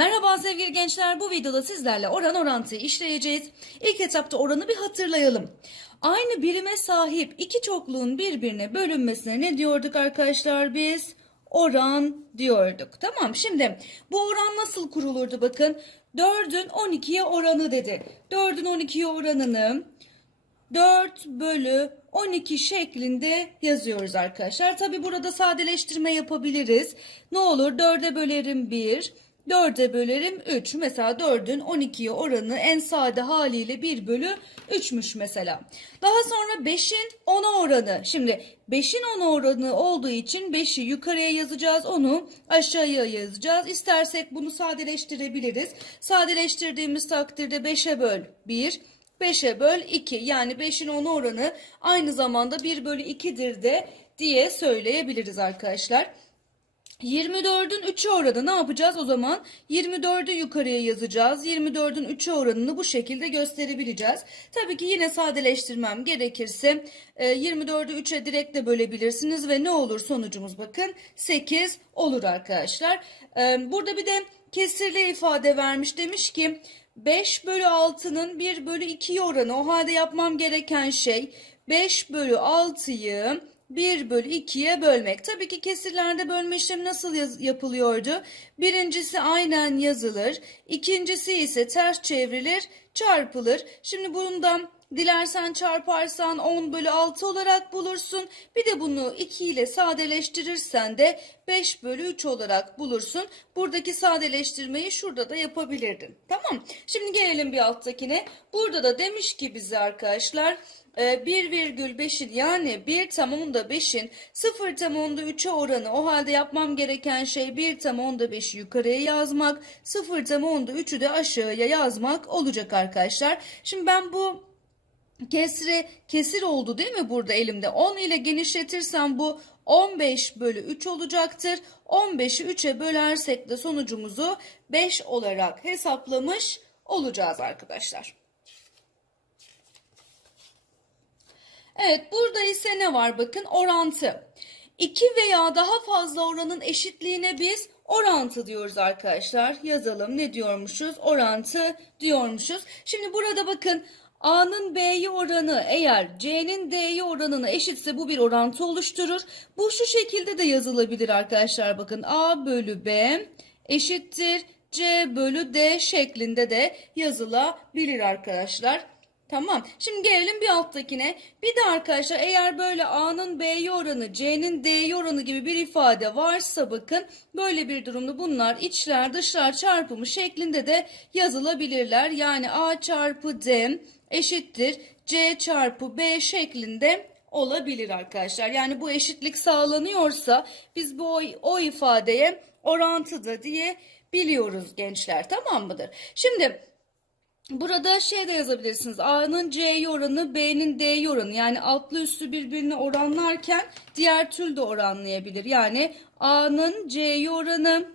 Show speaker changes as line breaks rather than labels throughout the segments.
Merhaba sevgili gençler. Bu videoda sizlerle oran orantıyı işleyeceğiz. İlk etapta oranı bir hatırlayalım. Aynı birime sahip iki çokluğun birbirine bölünmesine ne diyorduk arkadaşlar biz? Oran diyorduk. Tamam şimdi bu oran nasıl kurulurdu bakın. 4'ün 12'ye oranı dedi. 4'ün 12'ye oranını 4 bölü 12 şeklinde yazıyoruz arkadaşlar. Tabi burada sadeleştirme yapabiliriz. Ne olur 4'e bölerim 1, 4'e bölerim 3. Mesela 4'ün 12'ye oranı en sade haliyle 1 bölü 3'müş mesela. Daha sonra 5'in 10'a oranı. Şimdi 5'in 10'a oranı olduğu için 5'i yukarıya yazacağız. Onu aşağıya yazacağız. İstersek bunu sadeleştirebiliriz. Sadeleştirdiğimiz takdirde 5'e böl 1, 5'e böl 2 yani 5'in 10 oranı aynı zamanda 1 bölü 2'dir de diye söyleyebiliriz arkadaşlar. 24'ün 3'ü oranı ne yapacağız o zaman? 24'ü yukarıya yazacağız. 24'ün 3'ü oranını bu şekilde gösterebileceğiz. Tabii ki yine sadeleştirmem gerekirse 24'ü 3'e direkt de bölebilirsiniz ve ne olur sonucumuz bakın 8 olur arkadaşlar. E, Burada bir de kesirli ifade vermiş demiş ki 5 bölü 6'nın 1 bölü 2'ye oranı. O halde yapmam gereken şey 5 bölü 6'yı 1 bölü 2'ye bölmek. Tabii ki kesirlerde bölme işlemi nasıl yapılıyordu? Birincisi aynen yazılır. ikincisi ise ters çevrilir, çarpılır. Şimdi bundan dilersen çarparsan 10 bölü 6 olarak bulursun. Bir de bunu 2 ile sadeleştirirsen de 5 bölü 3 olarak bulursun. Buradaki sadeleştirmeyi şurada da yapabilirdin. Tamam. Şimdi gelelim bir alttakine. Burada da demiş ki bize arkadaşlar e, 1,5'in yani 1 tam onda 5'in 0 tam onda 3'e oranı. O halde yapmam gereken şey 1 tam onda 5'i yukarıya yazmak. 0 tam onda 3'ü de aşağıya yazmak olacak arkadaşlar. Şimdi ben bu kesri kesir oldu değil mi burada elimde? 10 ile genişletirsem bu 15 bölü 3 olacaktır. 15'i 3'e bölersek de sonucumuzu 5 olarak hesaplamış olacağız arkadaşlar. Evet burada ise ne var bakın orantı. İki veya daha fazla oranın eşitliğine biz orantı diyoruz arkadaşlar. Yazalım ne diyormuşuz? Orantı diyormuşuz. Şimdi burada bakın A'nın B'ye oranı eğer C'nin D'ye oranına eşitse bu bir orantı oluşturur. Bu şu şekilde de yazılabilir arkadaşlar bakın A bölü B eşittir C bölü D şeklinde de yazılabilir arkadaşlar. Tamam. Şimdi gelelim bir alttakine. Bir de arkadaşlar eğer böyle A'nın B'ye oranı, C'nin D'ye oranı gibi bir ifade varsa bakın böyle bir durumda bunlar içler dışlar çarpımı şeklinde de yazılabilirler. Yani A çarpı D eşittir C çarpı B şeklinde olabilir arkadaşlar. Yani bu eşitlik sağlanıyorsa biz bu o, ifadeye orantıda diye biliyoruz gençler tamam mıdır? Şimdi Burada şey de yazabilirsiniz. A'nın C'ye oranı, B'nin D'ye oranı. Yani altlı üstü birbirine oranlarken diğer tür de oranlayabilir. Yani A'nın C'ye oranı,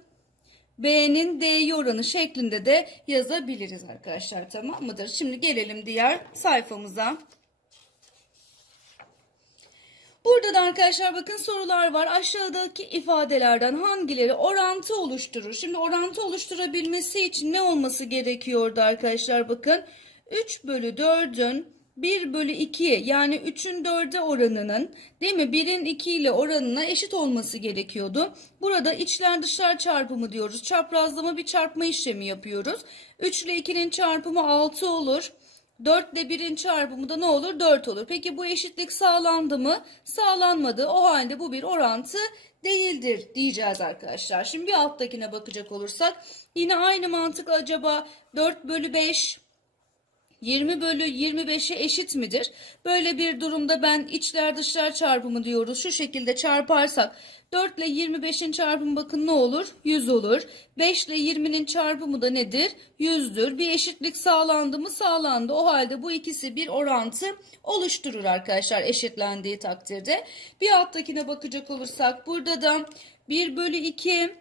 B'nin D'ye oranı şeklinde de yazabiliriz arkadaşlar. Tamam mıdır? Şimdi gelelim diğer sayfamıza. Burada da arkadaşlar bakın sorular var. Aşağıdaki ifadelerden hangileri orantı oluşturur? Şimdi orantı oluşturabilmesi için ne olması gerekiyordu arkadaşlar? Bakın 3 bölü 4'ün 1 bölü 2'ye yani 3'ün 4'e oranının değil mi 1'in 2 ile oranına eşit olması gerekiyordu. Burada içler dışlar çarpımı diyoruz. Çaprazlama bir çarpma işlemi yapıyoruz. 3 ile 2'nin çarpımı 6 olur. 4 ile 1'in çarpımı da ne olur? 4 olur. Peki bu eşitlik sağlandı mı? Sağlanmadı. O halde bu bir orantı değildir diyeceğiz arkadaşlar. Şimdi bir alttakine bakacak olursak yine aynı mantık acaba 4 bölü 5 20 bölü 25'e eşit midir? Böyle bir durumda ben içler dışlar çarpımı diyoruz. Şu şekilde çarparsak 4 ile 25'in çarpımı bakın ne olur? 100 olur. 5 ile 20'nin çarpımı da nedir? 100'dür. Bir eşitlik sağlandı mı? Sağlandı. O halde bu ikisi bir orantı oluşturur arkadaşlar eşitlendiği takdirde. Bir alttakine bakacak olursak burada da 1 bölü 2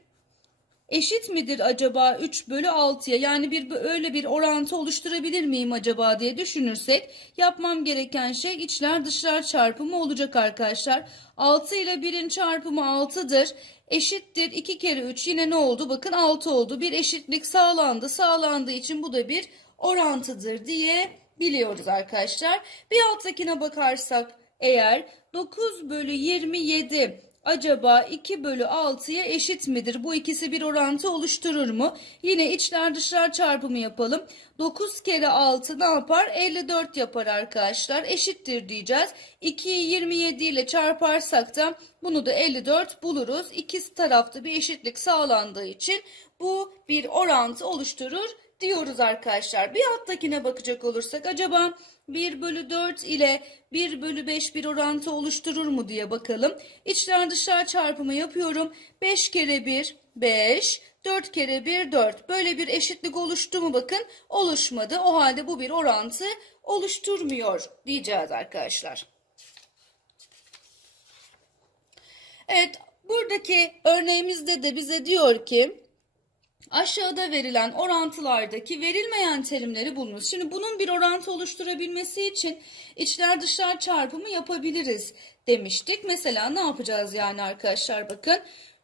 eşit midir acaba 3 bölü 6'ya? Yani bir öyle bir orantı oluşturabilir miyim acaba diye düşünürsek yapmam gereken şey içler dışlar çarpımı olacak arkadaşlar. 6 ile 1'in çarpımı 6'dır. Eşittir 2 kere 3 yine ne oldu? Bakın 6 oldu. Bir eşitlik sağlandı. Sağlandığı için bu da bir orantıdır diye biliyoruz arkadaşlar. Bir alttakine bakarsak eğer 9 bölü 27 acaba 2 bölü 6'ya eşit midir? Bu ikisi bir orantı oluşturur mu? Yine içler dışlar çarpımı yapalım. 9 kere 6 ne yapar? 54 yapar arkadaşlar. Eşittir diyeceğiz. 2'yi 27 ile çarparsak da bunu da 54 buluruz. İkisi tarafta bir eşitlik sağlandığı için bu bir orantı oluşturur diyoruz arkadaşlar. Bir alttakine bakacak olursak acaba 1 bölü 4 ile 1 bölü 5 bir orantı oluşturur mu diye bakalım. İçler dışlar çarpımı yapıyorum. 5 kere 1 5 4 kere 1 4 böyle bir eşitlik oluştu mu bakın oluşmadı. O halde bu bir orantı oluşturmuyor diyeceğiz arkadaşlar. Evet buradaki örneğimizde de bize diyor ki Aşağıda verilen orantılardaki verilmeyen terimleri bulunuz. Şimdi bunun bir orantı oluşturabilmesi için içler dışlar çarpımı yapabiliriz demiştik. Mesela ne yapacağız yani arkadaşlar bakın.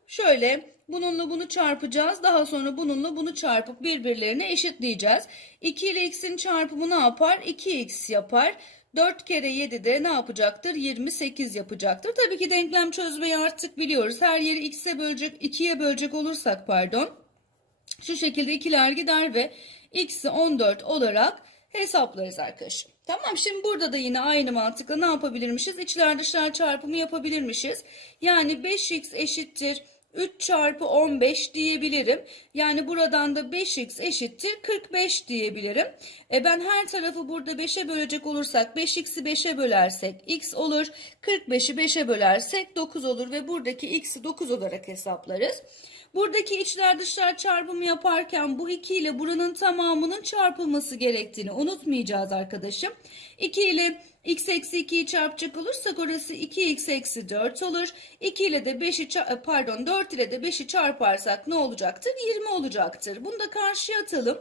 Şöyle bununla bunu çarpacağız. Daha sonra bununla bunu çarpıp birbirlerine eşitleyeceğiz. 2 ile x'in çarpımı ne yapar? 2x yapar. 4 kere 7 de ne yapacaktır? 28 yapacaktır. Tabii ki denklem çözmeyi artık biliyoruz. Her yeri x'e bölecek, 2'ye bölecek olursak pardon. Şu şekilde ikiler gider ve x'i 14 olarak hesaplarız arkadaşım. Tamam şimdi burada da yine aynı mantıkla ne yapabilirmişiz? İçler dışlar çarpımı yapabilirmişiz. Yani 5x eşittir 3 çarpı 15 diyebilirim. Yani buradan da 5x eşittir 45 diyebilirim. E ben her tarafı burada 5'e bölecek olursak 5x'i 5'e bölersek x olur. 45'i 5'e bölersek 9 olur ve buradaki x'i 9 olarak hesaplarız. Buradaki içler dışlar çarpımı yaparken bu 2 ile buranın tamamının çarpılması gerektiğini unutmayacağız arkadaşım. 2 ile x eksi 2'yi çarpacak olursak orası 2x eksi 4 olur. 2 ile de 5'i pardon 4 ile de 5'i çarparsak ne olacaktır? 20 olacaktır. Bunu da karşıya atalım.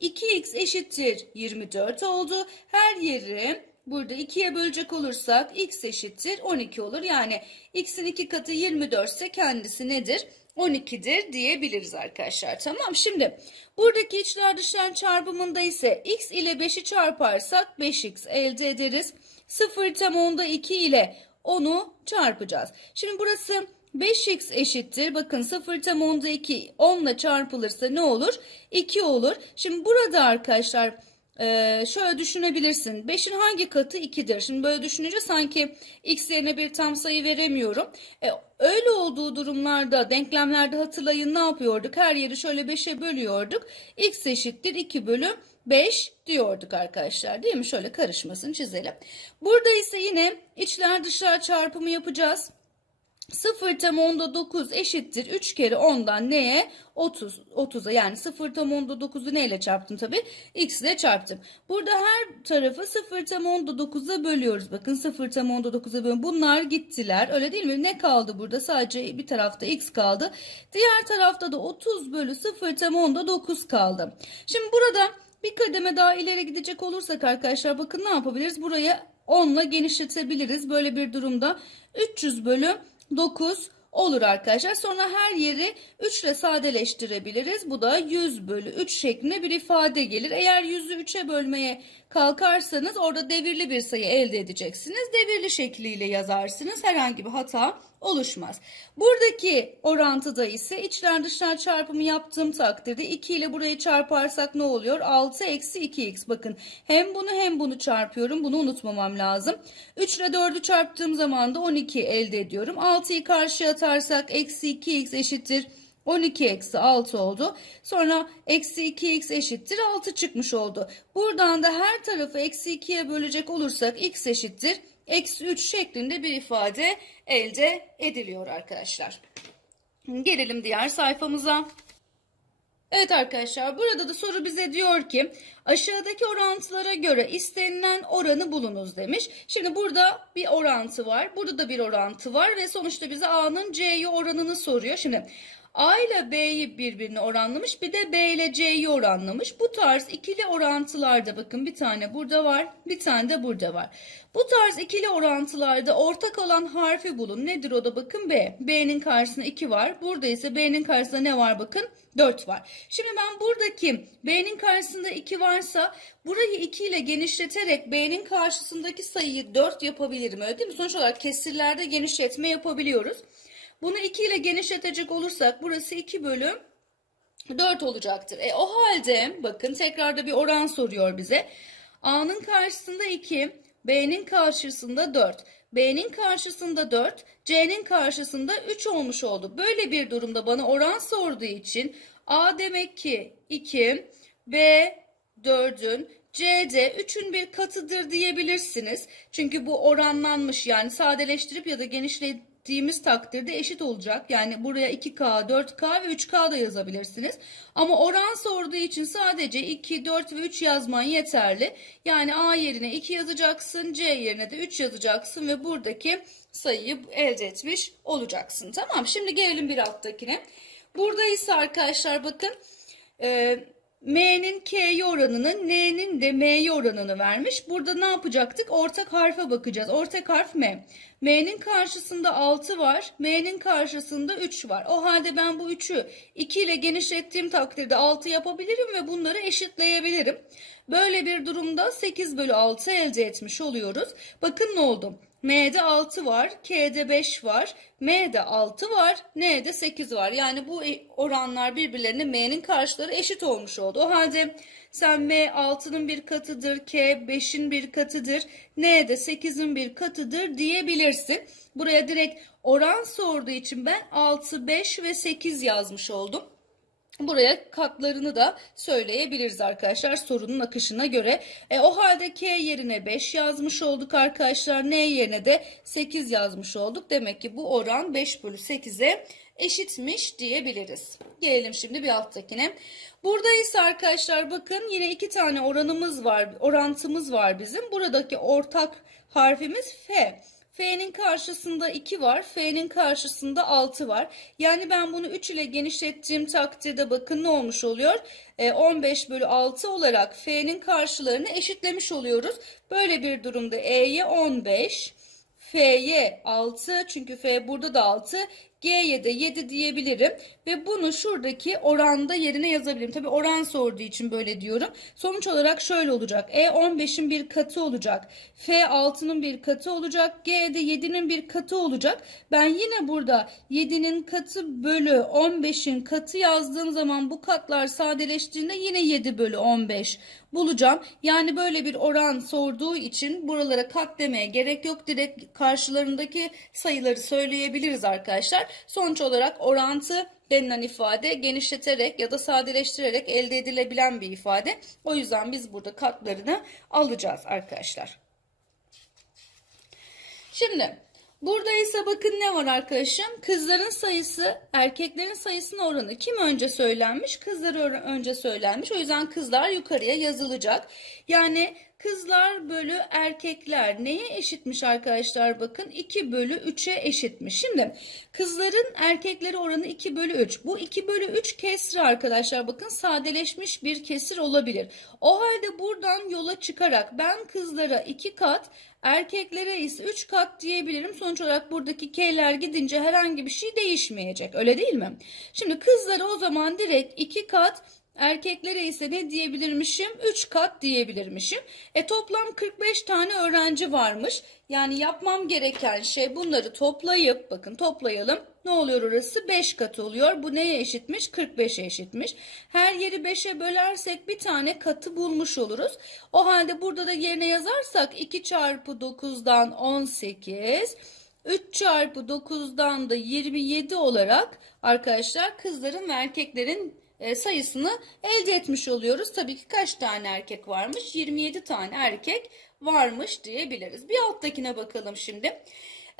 2x eşittir 24 oldu. Her yeri burada 2'ye bölecek olursak x eşittir 12 olur. Yani x'in 2 katı 24 ise kendisi nedir? 12'dir diyebiliriz arkadaşlar. Tamam şimdi buradaki içler dışlar çarpımında ise x ile 5'i çarparsak 5x elde ederiz. 0 tam onda 2 ile 10'u çarpacağız. Şimdi burası 5x eşittir. Bakın 0 tam onda 2 10 ile çarpılırsa ne olur? 2 olur. Şimdi burada arkadaşlar ee, şöyle düşünebilirsin. 5'in hangi katı 2'dir? Şimdi böyle düşününce sanki x yerine bir tam sayı veremiyorum. E, öyle olduğu durumlarda denklemlerde hatırlayın ne yapıyorduk? Her yeri şöyle 5'e bölüyorduk. x eşittir 2 bölü 5 diyorduk arkadaşlar değil mi? Şöyle karışmasın çizelim. Burada ise yine içler dışlar çarpımı yapacağız. 0 tam onda 9 eşittir. 3 kere 10'dan neye? 30. 30'a yani 0 tam onda 9'u neyle çarptım tabi? X ile çarptım. Burada her tarafı 0 tam onda 9'a bölüyoruz. Bakın 0 tam onda 9'a bölüyorum. Bunlar gittiler. Öyle değil mi? Ne kaldı burada? Sadece bir tarafta X kaldı. Diğer tarafta da 30 bölü 0 tam onda 9 kaldı. Şimdi burada bir kademe daha ileri gidecek olursak arkadaşlar bakın ne yapabiliriz? Buraya 10 ile genişletebiliriz. Böyle bir durumda 300 bölü 9 olur arkadaşlar. Sonra her yeri 3 ile sadeleştirebiliriz. Bu da 100 bölü 3 şeklinde bir ifade gelir. Eğer 100'ü 3'e bölmeye kalkarsanız orada devirli bir sayı elde edeceksiniz. Devirli şekliyle yazarsınız. Herhangi bir hata oluşmaz. Buradaki orantıda ise içler dışlar çarpımı yaptığım takdirde 2 ile burayı çarparsak ne oluyor? 6 eksi 2x. Bakın hem bunu hem bunu çarpıyorum. Bunu unutmamam lazım. 3 ile 4'ü çarptığım zaman da 12 elde ediyorum. 6'yı karşıya atarsak eksi 2x eşittir. 12 eksi 6 oldu. Sonra eksi 2x eşittir 6 çıkmış oldu. Buradan da her tarafı eksi 2'ye bölecek olursak x eşittir eksi 3 şeklinde bir ifade elde ediliyor arkadaşlar. Gelelim diğer sayfamıza. Evet arkadaşlar burada da soru bize diyor ki aşağıdaki orantılara göre istenilen oranı bulunuz demiş. Şimdi burada bir orantı var. Burada da bir orantı var ve sonuçta bize A'nın C'ye oranını soruyor. Şimdi A ile B'yi birbirine oranlamış bir de B ile C'yi oranlamış. Bu tarz ikili orantılarda bakın bir tane burada var bir tane de burada var. Bu tarz ikili orantılarda ortak olan harfi bulun. Nedir o da bakın B. B'nin karşısında 2 var. Burada ise B'nin karşısında ne var bakın 4 var. Şimdi ben buradaki B'nin karşısında 2 varsa burayı 2 ile genişleterek B'nin karşısındaki sayıyı 4 yapabilirim öyle değil mi? Sonuç olarak kesirlerde genişletme yapabiliyoruz. Bunu 2 ile genişletecek olursak burası 2 bölü 4 olacaktır. E o halde bakın tekrar da bir oran soruyor bize. A'nın karşısında 2, B'nin karşısında 4. B'nin karşısında 4, C'nin karşısında 3 olmuş oldu. Böyle bir durumda bana oran sorduğu için A demek ki 2, B 4'ün, C de 3'ün bir katıdır diyebilirsiniz. Çünkü bu oranlanmış yani sadeleştirip ya da genişlettiğimiz takdirde eşit olacak. Yani buraya 2K, 4K ve 3K da yazabilirsiniz. Ama oran sorduğu için sadece 2, 4 ve 3 yazman yeterli. Yani A yerine 2 yazacaksın, C yerine de 3 yazacaksın ve buradaki sayıyı elde etmiş olacaksın. Tamam şimdi gelelim bir alttakine. Burada ise arkadaşlar bakın e, M'nin K'ye oranını, N'nin de M'ye oranını vermiş. Burada ne yapacaktık? Ortak harfe bakacağız. Ortak harf M. M'nin karşısında 6 var. M'nin karşısında 3 var. O halde ben bu 3'ü 2 ile genişlettiğim takdirde 6 yapabilirim ve bunları eşitleyebilirim. Böyle bir durumda 8 bölü 6 elde etmiş oluyoruz. Bakın ne oldu? M'de 6 var, K'de 5 var, M'de 6 var, N'de 8 var. Yani bu oranlar birbirlerine M'nin karşıları eşit olmuş oldu. O halde sen M 6'nın bir katıdır, K 5'in bir katıdır, N de 8'in bir katıdır diyebilirsin. Buraya direkt oran sorduğu için ben 6, 5 ve 8 yazmış oldum. Buraya katlarını da söyleyebiliriz arkadaşlar sorunun akışına göre. E, o halde K yerine 5 yazmış olduk arkadaşlar. N yerine de 8 yazmış olduk. Demek ki bu oran 5 bölü 8'e eşitmiş diyebiliriz. Gelelim şimdi bir alttakine. Burada ise arkadaşlar bakın yine iki tane oranımız var, orantımız var bizim. Buradaki ortak harfimiz F. F'nin karşısında 2 var. F'nin karşısında 6 var. Yani ben bunu 3 ile genişlettiğim takdirde bakın ne olmuş oluyor? E, 15 bölü 6 olarak F'nin karşılarını eşitlemiş oluyoruz. Böyle bir durumda E'ye 15, F'ye 6 çünkü F burada da 6. G'ye de 7 diyebilirim ve bunu şuradaki oranda yerine yazabilirim. Tabi oran sorduğu için böyle diyorum. Sonuç olarak şöyle olacak. E 15'in bir katı olacak. F 6'nın bir katı olacak. G de 7'nin bir katı olacak. Ben yine burada 7'nin katı bölü 15'in katı yazdığım zaman bu katlar sadeleştiğinde yine 7 bölü 15 bulacağım. Yani böyle bir oran sorduğu için buralara kat demeye gerek yok. Direkt karşılarındaki sayıları söyleyebiliriz arkadaşlar. Sonuç olarak orantı denilen ifade genişleterek ya da sadeleştirerek elde edilebilen bir ifade. O yüzden biz burada katlarını alacağız arkadaşlar. Şimdi burada ise bakın ne var arkadaşım? Kızların sayısı erkeklerin sayısının oranı kim önce söylenmiş? Kızlar önce söylenmiş. O yüzden kızlar yukarıya yazılacak. Yani Kızlar bölü erkekler neye eşitmiş arkadaşlar bakın 2 bölü 3'e eşitmiş. Şimdi kızların erkekleri oranı 2 bölü 3. Bu 2 bölü 3 kesri arkadaşlar bakın sadeleşmiş bir kesir olabilir. O halde buradan yola çıkarak ben kızlara 2 kat erkeklere ise 3 kat diyebilirim. Sonuç olarak buradaki k'ler gidince herhangi bir şey değişmeyecek öyle değil mi? Şimdi kızlara o zaman direkt 2 kat Erkeklere ise ne diyebilirmişim? 3 kat diyebilirmişim. E toplam 45 tane öğrenci varmış. Yani yapmam gereken şey bunları toplayıp bakın toplayalım. Ne oluyor orası? 5 kat oluyor. Bu neye eşitmiş? 45'e eşitmiş. Her yeri 5'e bölersek bir tane katı bulmuş oluruz. O halde burada da yerine yazarsak 2 çarpı 9'dan 18 3 çarpı 9'dan da 27 olarak arkadaşlar kızların ve erkeklerin sayısını elde etmiş oluyoruz. Tabii ki kaç tane erkek varmış? 27 tane erkek varmış diyebiliriz. Bir alttakine bakalım şimdi.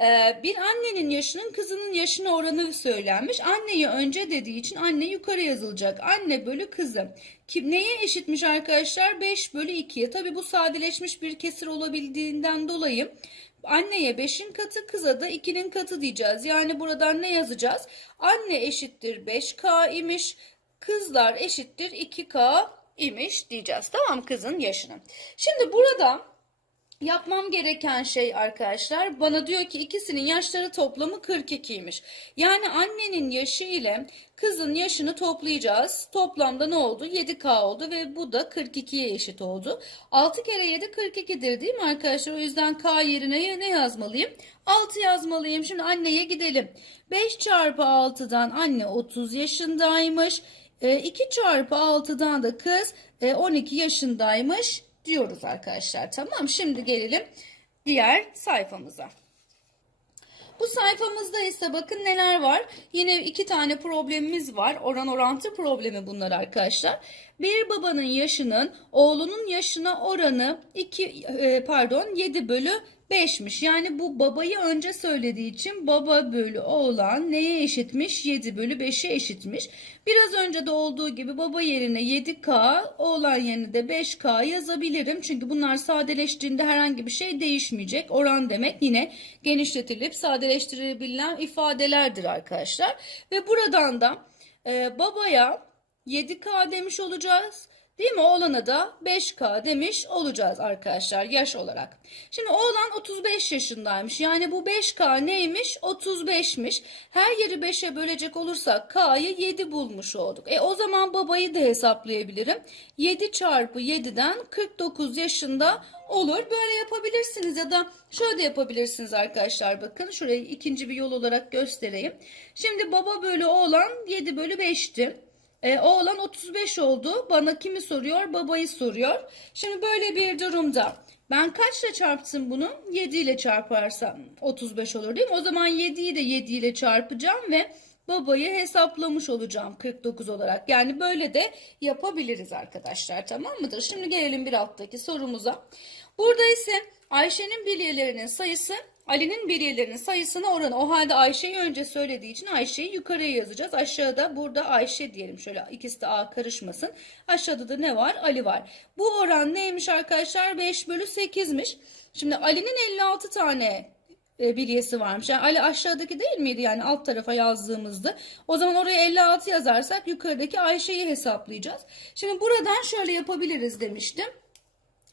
E, bir annenin yaşının kızının yaşına oranı söylenmiş. Anneyi önce dediği için anne yukarı yazılacak. Anne bölü kızı. Kim, neye eşitmiş arkadaşlar? 5 bölü 2'ye. Tabii bu sadeleşmiş bir kesir olabildiğinden dolayı Anneye 5'in katı, kıza da 2'nin katı diyeceğiz. Yani buradan ne yazacağız? Anne eşittir 5K imiş, kızlar eşittir 2K imiş diyeceğiz. Tamam kızın yaşını. Şimdi burada Yapmam gereken şey arkadaşlar bana diyor ki ikisinin yaşları toplamı 42'ymiş. Yani annenin yaşı ile kızın yaşını toplayacağız. Toplamda ne oldu? 7K oldu ve bu da 42'ye eşit oldu. 6 kere 7 42'dir değil mi arkadaşlar? O yüzden K yerine ne yazmalıyım? 6 yazmalıyım. Şimdi anneye gidelim. 5 çarpı 6'dan anne 30 yaşındaymış. 2 çarpı 6'dan da kız e, 12 yaşındaymış diyoruz arkadaşlar. Tamam şimdi gelelim diğer sayfamıza. Bu sayfamızda ise bakın neler var. Yine iki tane problemimiz var. Oran orantı problemi bunlar arkadaşlar. Bir babanın yaşının oğlunun yaşına oranı 2 pardon 7 bölü 5'miş. Yani bu babayı önce söylediği için baba bölü oğlan neye eşitmiş? 7 bölü 5'e eşitmiş. Biraz önce de olduğu gibi baba yerine 7K, oğlan yerine de 5K yazabilirim. Çünkü bunlar sadeleştiğinde herhangi bir şey değişmeyecek. Oran demek yine genişletilip sadeleştirilebilen ifadelerdir arkadaşlar. Ve buradan da e, babaya 7K demiş olacağız. Değil mi? Oğlana da 5K demiş olacağız arkadaşlar yaş olarak. Şimdi oğlan 35 yaşındaymış. Yani bu 5K neymiş? 35'miş. Her yeri 5'e bölecek olursak K'yı 7 bulmuş olduk. E o zaman babayı da hesaplayabilirim. 7 çarpı 7'den 49 yaşında olur. Böyle yapabilirsiniz ya da şöyle de yapabilirsiniz arkadaşlar. Bakın şurayı ikinci bir yol olarak göstereyim. Şimdi baba bölü oğlan 7 bölü 5'ti. E, oğlan 35 oldu. Bana kimi soruyor? Babayı soruyor. Şimdi böyle bir durumda ben kaçla çarptım bunu? 7 ile çarparsam 35 olur değil mi? O zaman 7'yi de 7 ile çarpacağım ve babayı hesaplamış olacağım 49 olarak. Yani böyle de yapabiliriz arkadaşlar tamam mıdır? Şimdi gelelim bir alttaki sorumuza. Burada ise Ayşe'nin bilyelerinin sayısı Ali'nin bilyelerinin sayısına oranı. O halde Ayşe'yi önce söylediği için Ayşe'yi yukarıya yazacağız. Aşağıda burada Ayşe diyelim. Şöyle ikisi de A karışmasın. Aşağıda da ne var? Ali var. Bu oran neymiş arkadaşlar? 5 bölü 8'miş. Şimdi Ali'nin 56 tane e, bilyesi varmış. Yani Ali aşağıdaki değil miydi? Yani alt tarafa yazdığımızda. O zaman oraya 56 yazarsak yukarıdaki Ayşe'yi hesaplayacağız. Şimdi buradan şöyle yapabiliriz demiştim.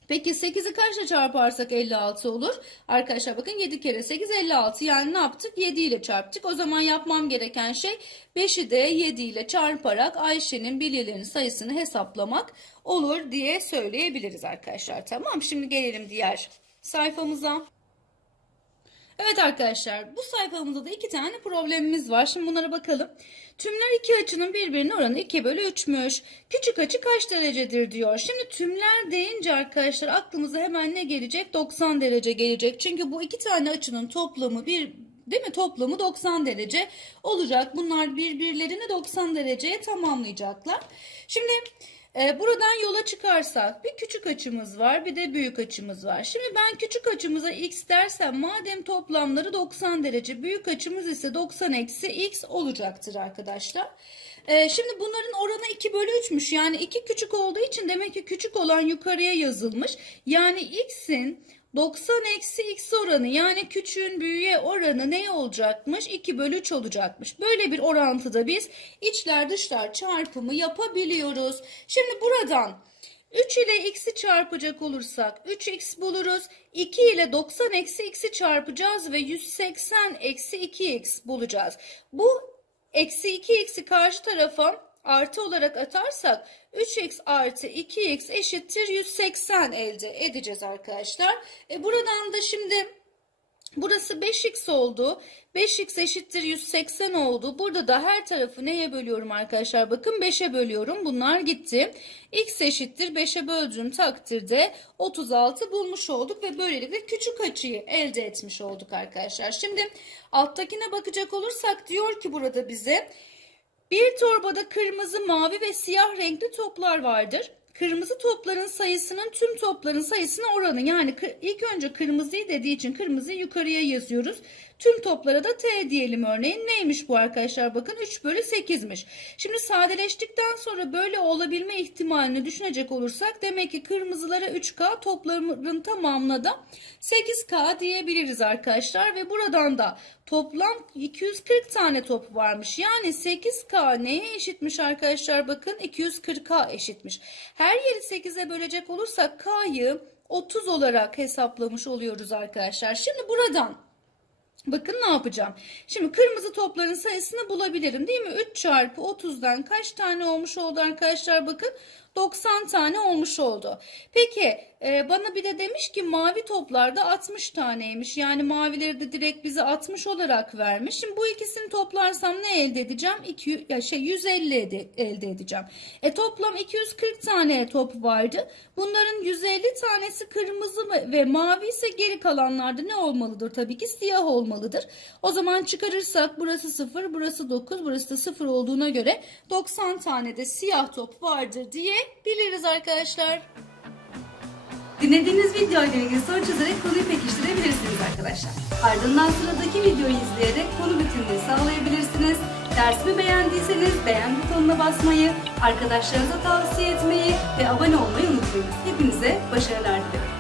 Peki 8'i kaçla çarparsak 56 olur? Arkadaşlar bakın 7 kere 8 56. Yani ne yaptık? 7 ile çarptık. O zaman yapmam gereken şey 5'i de 7 ile çarparak Ayşe'nin bilyelerinin sayısını hesaplamak olur diye söyleyebiliriz arkadaşlar. Tamam Şimdi gelelim diğer sayfamıza. Evet arkadaşlar bu sayfamızda da iki tane problemimiz var. Şimdi bunlara bakalım. Tümler iki açının birbirine oranı 2 bölü 3'müş. Küçük açı kaç derecedir diyor. Şimdi tümler deyince arkadaşlar aklımıza hemen ne gelecek? 90 derece gelecek. Çünkü bu iki tane açının toplamı bir değil mi? Toplamı 90 derece olacak. Bunlar birbirlerini 90 dereceye tamamlayacaklar. Şimdi ee, buradan yola çıkarsak bir küçük açımız var bir de büyük açımız var. Şimdi ben küçük açımıza x dersem madem toplamları 90 derece büyük açımız ise 90 eksi x olacaktır arkadaşlar. Ee, şimdi bunların oranı 2 bölü 3'müş yani 2 küçük olduğu için demek ki küçük olan yukarıya yazılmış. Yani x'in 90 eksi x oranı yani küçüğün büyüğe oranı ne olacakmış? 2 bölü 3 olacakmış. Böyle bir orantıda biz içler dışlar çarpımı yapabiliyoruz. Şimdi buradan 3 ile x'i çarpacak olursak 3x buluruz. 2 ile 90 eksi x'i çarpacağız ve 180 eksi 2x bulacağız. Bu eksi 2x'i karşı tarafa artı olarak atarsak 3x artı 2x eşittir 180 elde edeceğiz arkadaşlar. E buradan da şimdi burası 5x oldu. 5x eşittir 180 oldu. Burada da her tarafı neye bölüyorum arkadaşlar? Bakın 5'e bölüyorum. Bunlar gitti. x eşittir 5'e böldüğüm takdirde 36 bulmuş olduk ve böylelikle küçük açıyı elde etmiş olduk arkadaşlar. Şimdi alttakine bakacak olursak diyor ki burada bize bir torbada kırmızı, mavi ve siyah renkli toplar vardır. kırmızı topların sayısının tüm topların sayısına oranı. Yani ilk önce kırmızıyı dediği için kırmızıyı yukarıya yazıyoruz. Tüm toplara da T diyelim örneğin. Neymiş bu arkadaşlar? Bakın 3 bölü 8'miş. Şimdi sadeleştikten sonra böyle olabilme ihtimalini düşünecek olursak demek ki kırmızılara 3K topların tamamına da 8K diyebiliriz arkadaşlar. Ve buradan da toplam 240 tane top varmış. Yani 8K neye eşitmiş arkadaşlar? Bakın 240K eşitmiş. Her yeri 8'e bölecek olursak K'yı 30 olarak hesaplamış oluyoruz arkadaşlar. Şimdi buradan Bakın ne yapacağım. Şimdi kırmızı topların sayısını bulabilirim değil mi? 3 çarpı 30'dan kaç tane olmuş oldu arkadaşlar? Bakın 90 tane olmuş oldu. Peki e, bana bir de demiş ki mavi toplarda 60 taneymiş. Yani mavileri de direkt bize 60 olarak vermiş. Şimdi bu ikisini toplarsam ne elde edeceğim? 2, ya şey 150 ede- elde edeceğim. E toplam 240 tane top vardı. Bunların 150 tanesi kırmızı ve- mavi ise geri kalanlarda ne olmalıdır? Tabii ki siyah olmalıdır. O zaman çıkarırsak burası 0, burası 9, burası da 0 olduğuna göre 90 tane de siyah top vardır diye biliriz arkadaşlar.
Dinlediğiniz video ile ilgili soru çözerek konuyu pekiştirebilirsiniz arkadaşlar. Ardından sıradaki videoyu izleyerek konu bütünlüğü sağlayabilirsiniz. Dersimi beğendiyseniz beğen butonuna basmayı, arkadaşlarınıza tavsiye etmeyi ve abone olmayı unutmayın. Hepinize başarılar dilerim.